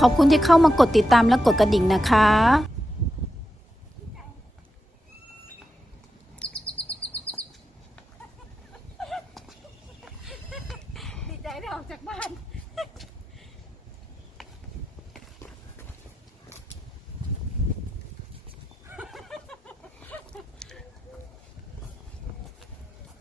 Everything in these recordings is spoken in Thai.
ขอบคุณที่เข้ามากดติดตามและกดกระดิ่งนะคะดีใจได้ออกจากบ้าน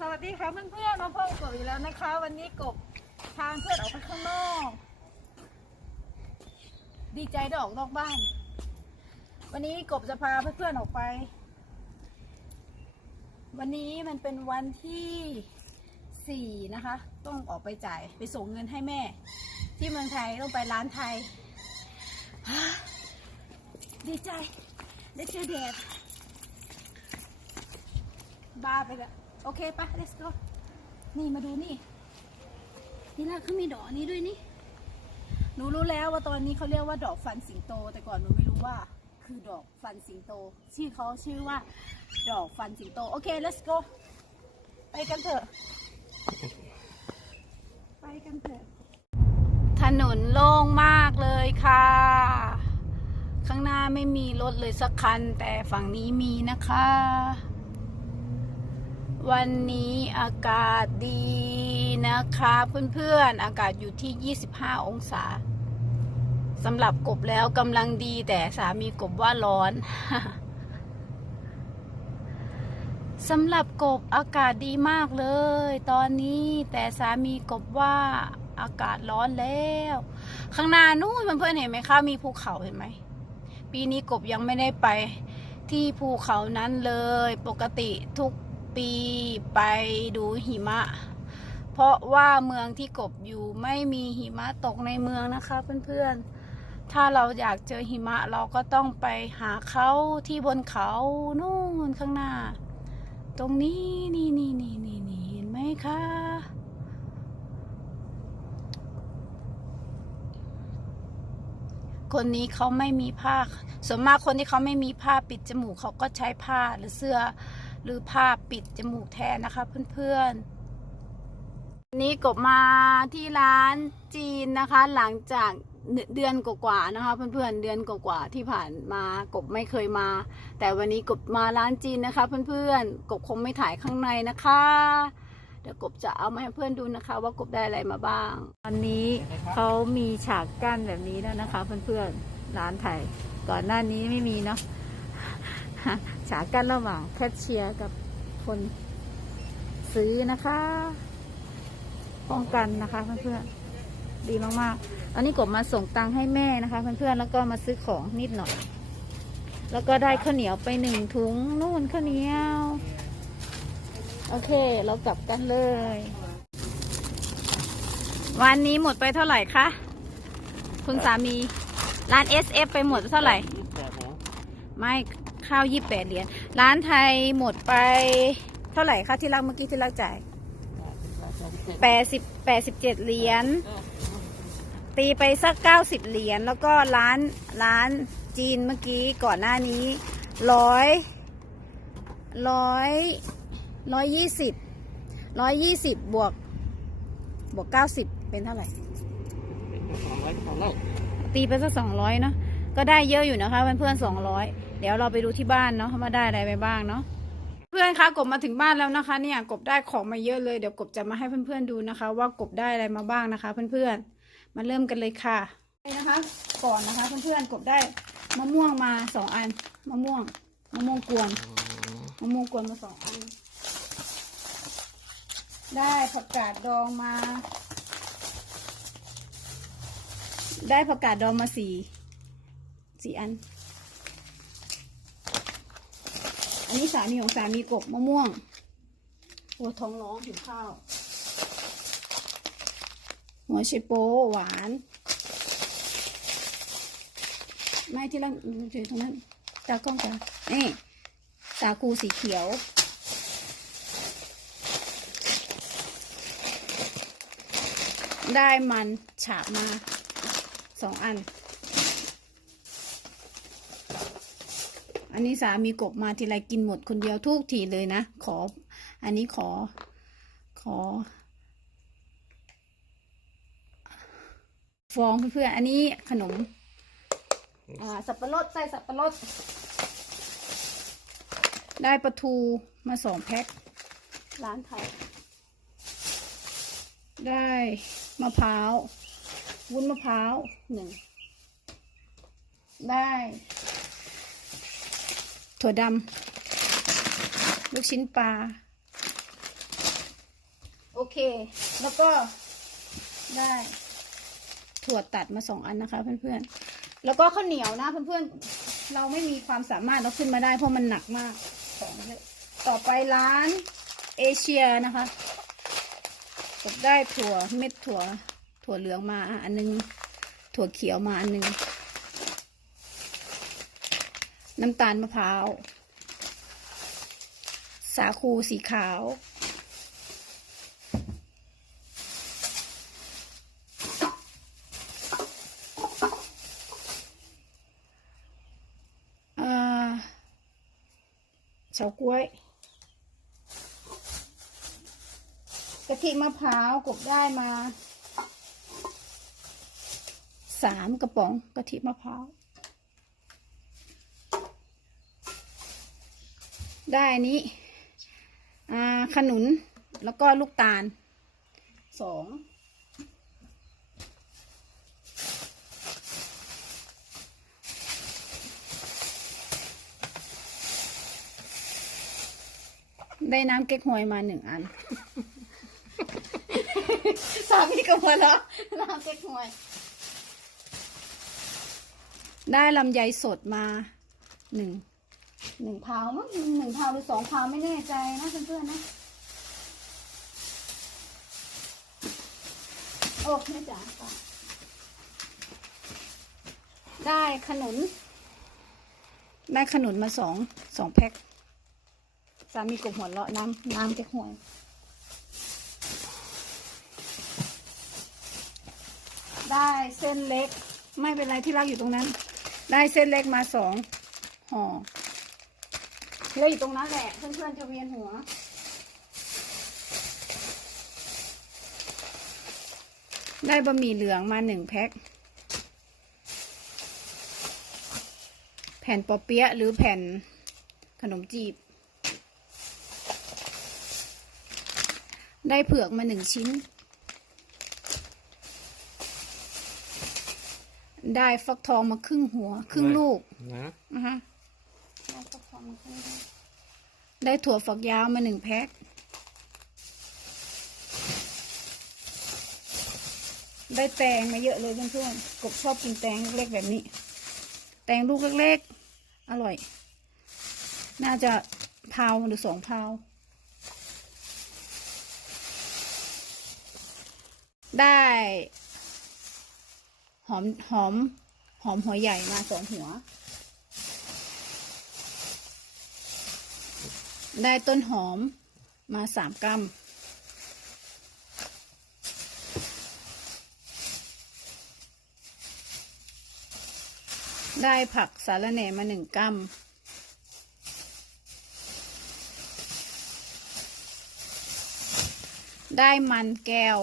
สวัสดีค่ะเพื่อนๆมาพบกับกบอีกแล้วนะคะ วันนี้กบพาเพื่อนออกไปข้างนอก ดีใจได้ออกนอกบ้าน วันนี้กบจะพาเพื่อนๆออกไป วันนี้มันเป็นวันที่สี่นะคะ ต้องออกไปจ่ายไปส่งเงินให้แม่ ที่เมืองไทยต้องไปร้านไทย ดีใจได้เจอแดดบ้าไปละโอเคปะ let's go นี่มาดูนี่ นี่ละเขามีดอกอันนี้ด้วยนี่ นูรู้แล้วว่าตอนนี้เขาเรียกว่าดอกฟันสิงโต แต่ก่อนหนูไม่รู้ว่าคือดอกฟันสิงโต ชื่อเขาชื่อว่า ดอกฟันสิงโต โอเค let's go ไปกันเถอะ ไปกันเถอะ ถนนโล่งมากเลยค่ะ ข้างหน้าไม่มีรถเลยสักคัน แต่ฝั่งนี้มีนะคะ วันนี้อากาศดีนะคะ เพื่อนๆ อากาศอยู่ที่ 25 องศา สำหรับกบแล้วกำลังดีแต่สามีกบว่าร้อนสำหรับกบอากาศดีมากเลย ตอนนี้แต่สามีกบว่าอากาศร้อนแล้ว ข้างหน้านู่นเพื่อนๆเห็นไหมคะมีภูเขาเห็นไหมปีนี้กบยังไม่ได้ไปที่ภูเขานั้นเลย ปกติทุกปีไปดูหิมะ เพราะว่าเมืองที่กบอยู่ไม่มีหิมะตกในเมืองนะคะเพื่อนๆ ถ้าเราอยากเจอหิมะเราก็ต้องไปหาเขาที่บนเขานู่นข้างหน้า ตรงนี้นี่นี่นี่นี่นี่เห็นไหมคะคนนี้เขาไม่มีผ้า ส่วนมากคนที่เขาไม่มีผ้าปิดจมูกเขาก็ใช้ผ้าหรือเสื้อ หรือผ้าปิดจมูกแทนนะคะเพื่อนๆนนี้กบมาที่ร้านจีนนะคะ หลังจาก เดือนกว่าๆนะคะ เพื่อนๆเดือนกว่าๆที่ผ่านมากบไม่เคยมา แต่วันนี้กบมาร้านจีนนะคะ เพื่อนๆกบคงไม่ถ่ายข้างในนะคะเดี๋ยวกบจะเอามาให้เพื่อนดูนะคะ ว่ากบได้อะไรมาบ้างอันนี้เขามีฉากกั้นแบบนี้แล้วนะคะ เพื่อนๆร้านไทยก่อนหน้านี้ไม่มีเนาะฉากกั้นระหว่างแคชเชียร์กับคนซื้อนะคะ ป้องกันนะคะเพื่อนๆดีมากๆ อันนี้กบมาส่งตังค์ให้แม่นะคะ เพื่อนๆแล้วก็มาซื้อของนิดหน่อย แล้วก็ได้ข้าวเหนียวไปหนึ่งถุงนู่นข้าวเหนียว โอเค เรากลับกันเลย วันนี้หมดไปเท่าไหร่คะคุณสามีร้าน SF ไปหมดเท่าไหร่ ไม่ข้าวยี่แปดเหรียญร้านไทยหมดไปเท่าไหร่คะที่รักเมื่อกี้ที่รักจ่ายแปดสิบแปดสิบเจ็ดเหรียญ ตีไปสักเก้าสิบเหรียญแล้วก็ร้านร้านจีนเมื่อกี้ก่อนหน้านี้ร้อยร้อยร้อยยี่สิบร้อยยี่สิบบวกบวกเก้าสิบเป็นเท่าไหร่ตีไปสักสองร้อยเนาะก็ได้เยอะอยู่นะคะเพื่อนๆสองร้อยเดี๋ยวเราไปดูที่บ้านเนาะว่าได้อะไรไปบ้างเนาะเพื่อนคะกบมาถึงบ้านแล้วนะคะ เนี่ยกบได้ของมาเยอะเลยเดี๋ยวกบจะมาให้เพื่อนๆดูนะคะ ว่ากบได้อะไรมาบ้างนะคะ เพื่อนๆ มาเริ่มกันเลยค่ะนะคะ ก่อนนะคะเพื่อนๆกบได้มะม่วงมาสองอันมะม่วงมะม่วงกวนมะม่วงกวนมาสองอัน ได้ผักกาดดองมา ได้ผักกาดดองมาสี่สี่อัน อันนี้สามีของสามีกบมะม่วงโอ้ท้องร้องหิวข้าว หัวไชโปหวาน ไม่ที่เราถือตรงนั้น ตากล้องจ้ะนี่สาคูสีเขียว ได้มันฉาบมาสองอัน อันนี้สามีกบมาทีไรกินหมดคนเดียวทุกทีเลยนะ ขอ อันนี้ขอขอ ฟองเพื่อนๆอันนี้ขนม อ่า สับปะรดใส่สับปะรด ได้ปลาทูมาสองแพ็ค ร้านไทย ได้มะพร้าว วุ้นมะพร้าวหนึ่ง ได้ ถั่วดำ ลูกชิ้นปลา โอเค แล้วก็ได้ ถั่วตัดมาสองอันนะคะเพื่อนๆ แล้วก็ข้าวเหนียวนะเพื่อนๆ เราไม่มีความสามารถเราขึ้นมาได้เพราะมันหนักมากของเยอะต่อไปร้านเอเชียนะคะก็ได้ถั่วเม็ดถั่ว ถั่วเหลืองมาอันนึง ถั่วเขียวมาอันนึง น้ำตาลมะพร้าว สาคูสีขาว เอ่อเฉาก๊วยกะทิมะพร้าวกบได้มาสามกระป๋องกะทิมะพร้าวได้อันนี้ขนุนแล้วก็ลูกตาลสอง ได้น้ำเก๊กฮวยมาหนึ่งอัน สามีก็หัวเราะน้ำเก๊กฮวย ได้ลำไยสดมาหนึ่งหนึ่งพาวมั้งหนึ่งพาวหรือสองพาวไม่แน่ใจนะเพื่อนๆนะ โอ้แม่จ๋าค่ะได้ขนุน ได้ขนุนมาสองสองแพ็ค สามีกบหัวเราะน้ำน้ำเก๊กฮวยได้เส้นเล็ก ไม่เป็นไรที่รักอยู่ตรงนั้น ได้เส้นเล็กมาสองห่อเหลยอยู่ตรงนั้นแหละ เพื่อนๆจะเวียนหัว ได้บะหมี่เหลืองมาหนึ่งแพ็คแผ่นปอเปี๊ยะหรือแผ่นขนมจีบ ได้เผือกมาหนึ่งชิ้น ได้ฟักทองมาครึ่งหัว ครึ่งลูกนะนะคะได้ฟักทองมาครึ่งลูกได้ถั่วฝักยาวมาหนึ่งแพ็ค ได้แตงมาเยอะเลยเพื่อนๆ กบชอบกินแตงเล็กๆแบบนี้ แตงลูกเล็กๆ อร่อย น่าจะพาวหรือสองพาว ได้ หอมหอม หอมหัวใหญ่มาสองหัว ได้ต้นหอมมาสามกรัมได้ผักสาระแหน่มาหนึ่งกรัม ได้มันแก้ว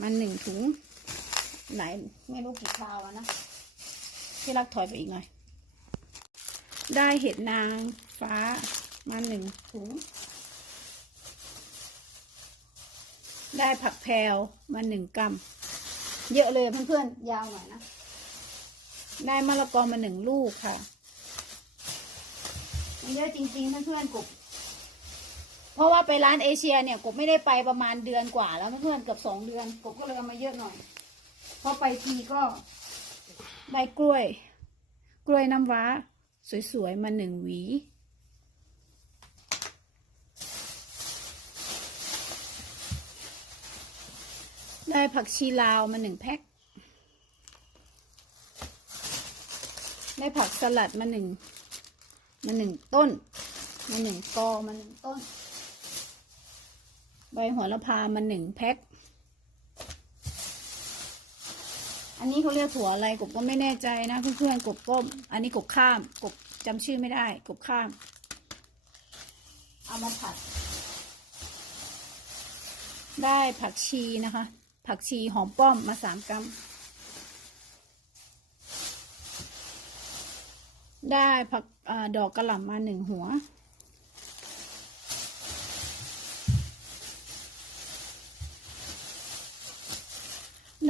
มันหนึ่งถุงไหนไม่รู้กี่คราวอะนะ ที่รักถอยไปอีกหน่อย ได้เห็ดนางฟ้ามาหนึ่งถุง ได้ผักแพรวมาหนึ่งกรัม เยอะเลยเพื่อนๆ ยาวหน่อยนะ ได้มะละกอมาหนึ่งลูกค่ะ มันเยอะจริงๆเพื่อนๆกบ เพราะว่าไปร้านเอเชียเนี่ยกบไม่ได้ไปประมาณเดือนกว่าแล้วเพื่อนๆเกือบสองเดือนกบก็เลยเอามาเยอะหน่อยพอไปทีก็ได้กล้วย กล้วยน้ำว้า สวยๆ มาหนึ่งหวี ได้ผักชีลาวมาหนึ่งแพ็คได้ผักสลัดมาหนึ่งมาหนึ่งต้น มาหนึ่งกอมาหนึ่งต้น ใบโหัวละพามาหนึ่งแพ็ค อันนี้เขาเรียกถั่วอะไรกบก็ไม่แน่ใจนะเพื่อนๆกบก้ม อันนี้กบข้าม กบจำชื่อไม่ได้ กบข้าม เอามาผัด ได้ผักชีนะคะ ผักชีหอมป้อมมาสามกรัม ได้ผักอดอกกระหล่ำมาหนึ่งหัว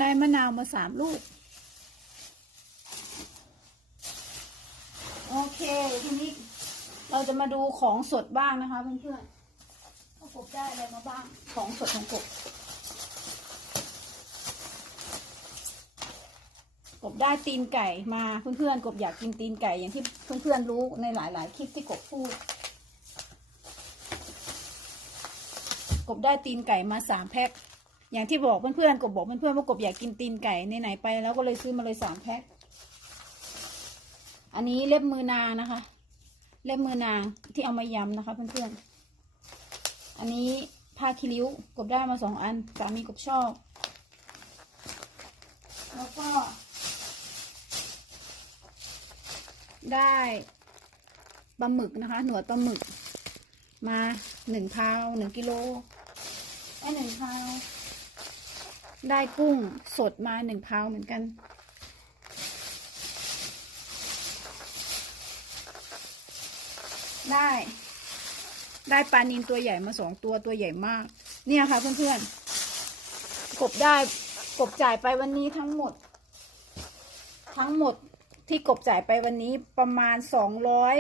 ได้มะนาวมาสามลูก โอเค ทีนี้เราจะมาดูของสดบ้างนะคะเพื่อนๆว่ากบได้อะไรมาบ้าง ของสดของกบกบได้ตีนไก่มาเพื่อนๆกบอยากกินตีนไก่อย่างที่เพื่อนๆรู้ในหลาย ๆ คลิปที่กบพูด กบได้ตีนไก่มาสามแพ็ค อย่างที่บอกเพื่อนๆกบบอกเพื่อนๆว่ากบอยากกินตีนไก่ในไหนไปแล้วก็เลยซื้อมาเลยสามแพ็คอันนี้เล็บมือนางนะคะ เล็บมือนางที่เอามายำนะคะเพื่อนๆอันนี้ผ้าคีริ้วกบได้มาสองอันสามีกบชอบ แล้วก็ ได้ปลาหมึกนะคะ หนวดปลาหมึกมาหนึ่งพาวหนึ่งกิโลได้หนึ่งพาว ได้กุ้งสดมาหนึ่งพาวเหมือนกัน ได้ ได้ปลานินตัวใหญ่มาสองตัวตัวใหญ่มาก เนี่ยค่ะเพื่อนๆ กบได้กบจ่ายไปวันนี้ทั้งหมด ทั้งหมดที่กบจ่ายไปวันนี้ประมาณสองร้อย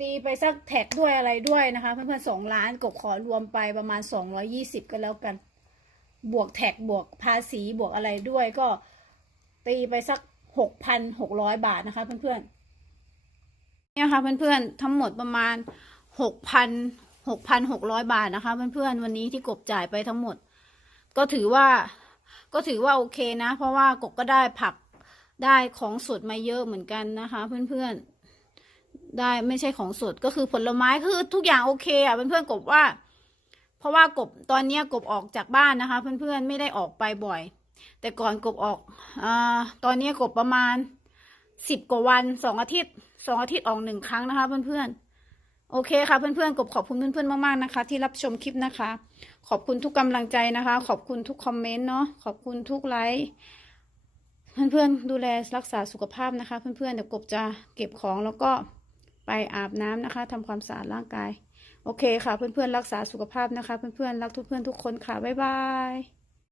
ตีไปสักแท็กด้วยอะไรด้วยนะคะ เพื่อนๆสองล้านกบขอรวมไปประมาณสองร้อยี่สิบก็แล้วกัน บวกแท็กบวกภาษีบวกอะไรด้วยก็ตีไปสักหกพันหกร้อยบาทนะคะ เพื่อนๆเนี่ยค่ะเพื่อนๆทั้งหมดประมาณหกพันหกพันหกร้อยบาทนะคะ เพื่อนๆวันนี้ที่กบจ่ายไปทั้งหมด ก็ถือว่าก็ถือว่าโอเคนะ เพราะว่ากบก็ได้ผักได้ของสดมาเยอะเหมือนกันนะคะ เพื่อนๆได้ไม่ใช่ของสดก็คือผลไม้คือทุกอย่างโอเคอะเพื่อนๆกบว่า เพราะว่ากบตอนนี้กบออกจากบ้านนะคะ เพื่อนๆไม่ได้ออกไปบ่อย แต่ก่อนกบออกอ่าตอนนี้กบประมาณสิบกว่าวันสองอาทิตย์สองอาทิตย์ออกหนึ่งครั้งนะคะ เพื่อนๆโอเคค่ะเพื่อนๆกบขอบคุณเพื่อนๆมากๆนะคะ ที่รับชมคลิปนะคะ ขอบคุณทุกกำลังใจนะคะ ขอบคุณทุกคอมเมนต์เนาะขอบคุณทุกไลค์เพื่อนๆดูแลรักษาสุขภาพนะคะ เพื่อนๆเดี๋ยวกบจะเก็บของแล้วก็ไปอาบน้ำนะคะทำความสะอาดร่างกาย โอเคค่ะ เพื่อนๆรักษาสุขภาพนะคะ เพื่อนๆรักทุกเพื่อนทุกคนค่ะ บ๊ายบาย